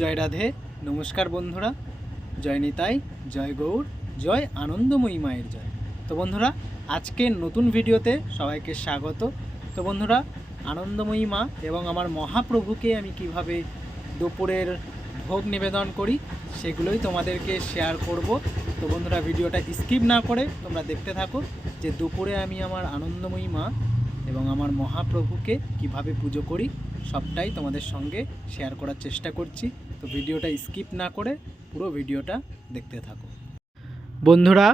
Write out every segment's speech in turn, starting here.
জয় রাধে। নমস্কার বন্ধুরা, জয় নিতাই, জয় গৌর, জয় আনন্দময়ী মায়ের জয়। তো বন্ধুরা, আজকের নতুন ভিডিওতে সবাইকে স্বাগত। তো বন্ধুরা, আনন্দময়ী মা এবং আমার মহাপ্রভুকে আমি কিভাবে দুপুরের ভোগ নিবেদন করি সেগুলোই তোমাদেরকে শেয়ার করব। তো বন্ধুরা, ভিডিওটা স্কিপ না করে তোমরা দেখতে থাকো যে দুপুরে আমি আমার আনন্দময়ী মা এবং আমার মহাপ্রভুকে কিভাবে পুজো করি সবটাই তোমাদের সঙ্গে শেয়ার করার চেষ্টা করছি। তো ভিডিওটা স্কিপ না করে পুরো ভিডিওটা দেখতে থাকো। বন্ধুরা,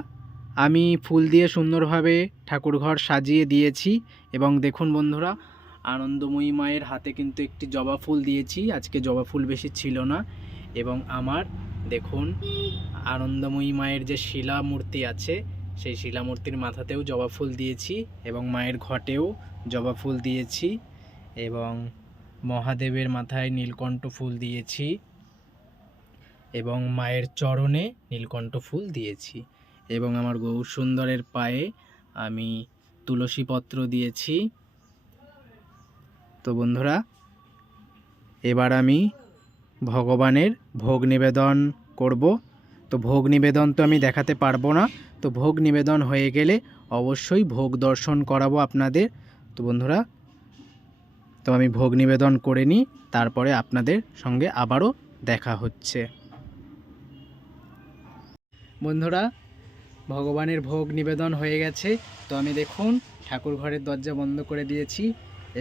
আমি ফুল দিয়ে সুন্দরভাবে ঠাকুরঘর সাজিয়ে দিয়েছি এবং দেখুন বন্ধুরা, আনন্দময়ী মায়ের হাতে কিন্তু একটি জবা ফুল দিয়েছি। আজকে জবা ফুল বেশি ছিল না। এবং আমার দেখুন আনন্দময়ী মায়ের যে শিলা মূর্তি আছে সেই শিলা মূর্তির মাথাতেও জবা ফুল দিয়েছি এবং মায়ের ঘটেও জবা ফুল দিয়েছি এবং মহাদেবের মাথায় নীলকণ্ঠ ফুল দিয়েছি এবং মায়ের চরণে নীলকণ্ঠ ফুল দিয়েছি এবং আমার গৌর সুন্দরের পায়ে আমি তুলসী পত্র দিয়েছি। তো বন্ধুরা, এবার আমি ভগবানের ভোগ নিবেদন করব। তো ভোগ নিবেদন তো আমি দেখাতে পারবো না, তো ভোগ নিবেদন হয়ে গেলে অবশ্যই ভোগ দর্শন করাবো আপনাদের। তো বন্ধুরা, তো আমি ভোগ নিবেদন করে নিই, তারপরে আপনাদের সঙ্গে আবারও দেখা হচ্ছে। বন্ধুরা, ভগবানের ভোগ নিবেদন হয়ে গেছে। তো আমি দেখুন ঠাকুর ঘরের দরজা বন্ধ করে দিয়েছি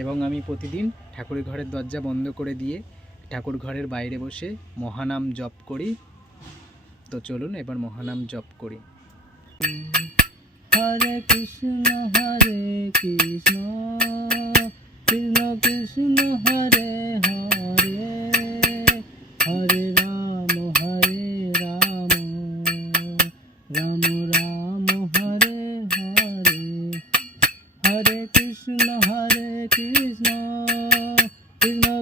এবং আমি প্রতিদিন ঠাকুরের ঘরের দরজা বন্ধ করে দিয়ে ঠাকুর ঘরের বাইরে বসে মহানাম জপ করি। তো চলুন এবার মহানাম জপ করি। হরে কৃষ্ণ হরে কৃষ্ণ কৃষ্ণ কৃষ্ণ হরে হরে হরে রাম রাম রাম হরে হরে হরে কৃষ্ণ কৃষ্ণ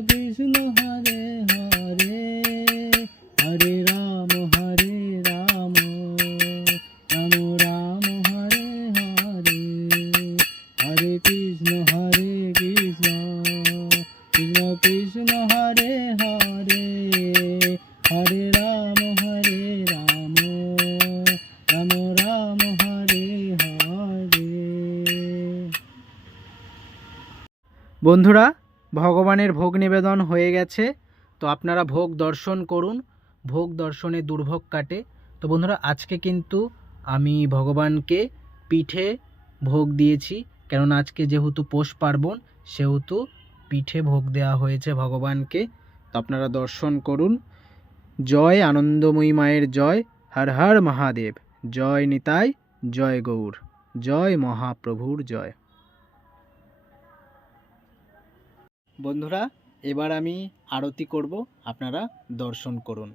কৃষ্ণ হরে হরে হরে রাম রাম রাম হরে হরে হরে কৃষ্ণ কৃষ্ণ কৃষ্ণ হরে হরে হরে রাম রাম রাম হরে হরে। বন্ধুরা, ভগবানের ভোগ নিবেদন হয়ে গেছে। তো আপনারা ভোগ দর্শন করুন, ভোগ দর্শনে দুর্ভোগ কাটে। তো বন্ধুরা, আজকে কিন্তু আমি ভগবানকে পিঠে ভোগ দিয়েছি, কেননা আজকে যেহেতু পৌষ পার্বণ সেহেতু পিঠে ভোগ দেওয়া হয়েছে ভগবানকে। তো আপনারা দর্শন করুন। জয় আনন্দময়ী মায়ের জয়, হর হর মহাদেব, জয় নিতাই, জয় গৌর, জয় মহাপ্রভুর জয়। বন্ধুরা, এবার আমি আরতি করব, আপনারা দর্শন করুন।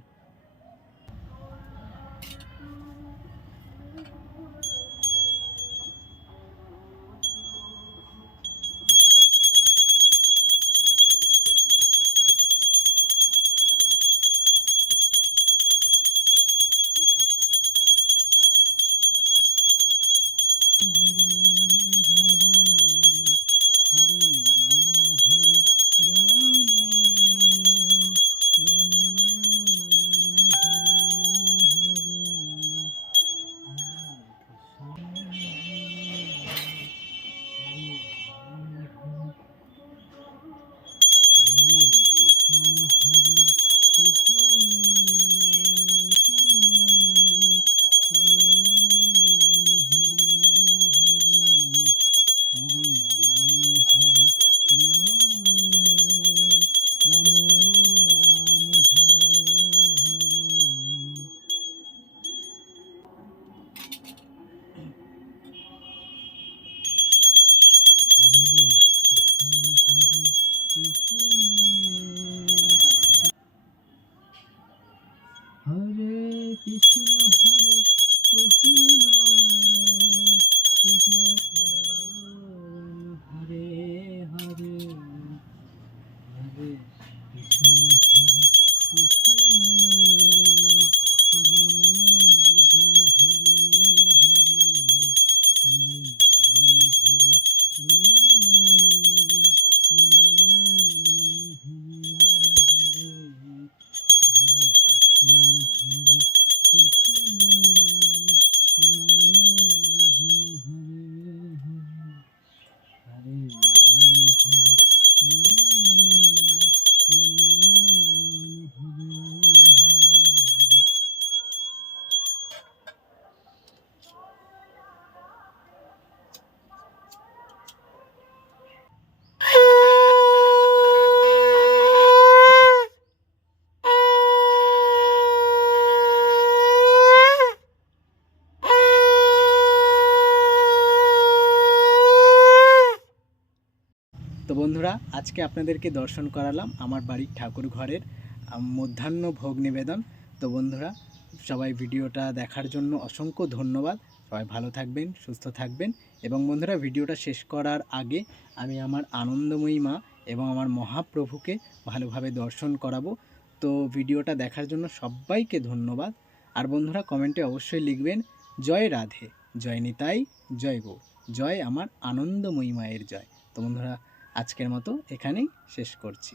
আজকে আপনাদেরকে দর্শন করালাম আমার বাড়ির ঠাকুর ঘরের মধ্যাহ্ন ভোগ নিবেদন। তো বন্ধুরা, সবাই ভিডিওটা দেখার জন্য অসংখ্য ধন্যবাদ। সবাই ভালো থাকবেন, সুস্থ থাকবেন। এবং বন্ধুরা, ভিডিওটা শেষ করার আগে আমি আমার আনন্দময়ী মা এবং আমার মহাপ্রভুকে ভালোভাবে দর্শন করাবো। তো ভিডিওটা দেখার জন্য সবাইকে ধন্যবাদ। আর বন্ধুরা, কমেন্টে অবশ্যই লিখবেন জয় রাধে, জয় নিতাই, জয় গৌর, জয় আমার আনন্দময়ী মায়ের জয়। তো বন্ধুরা, আজকের মতো এখানেই শেষ করছি।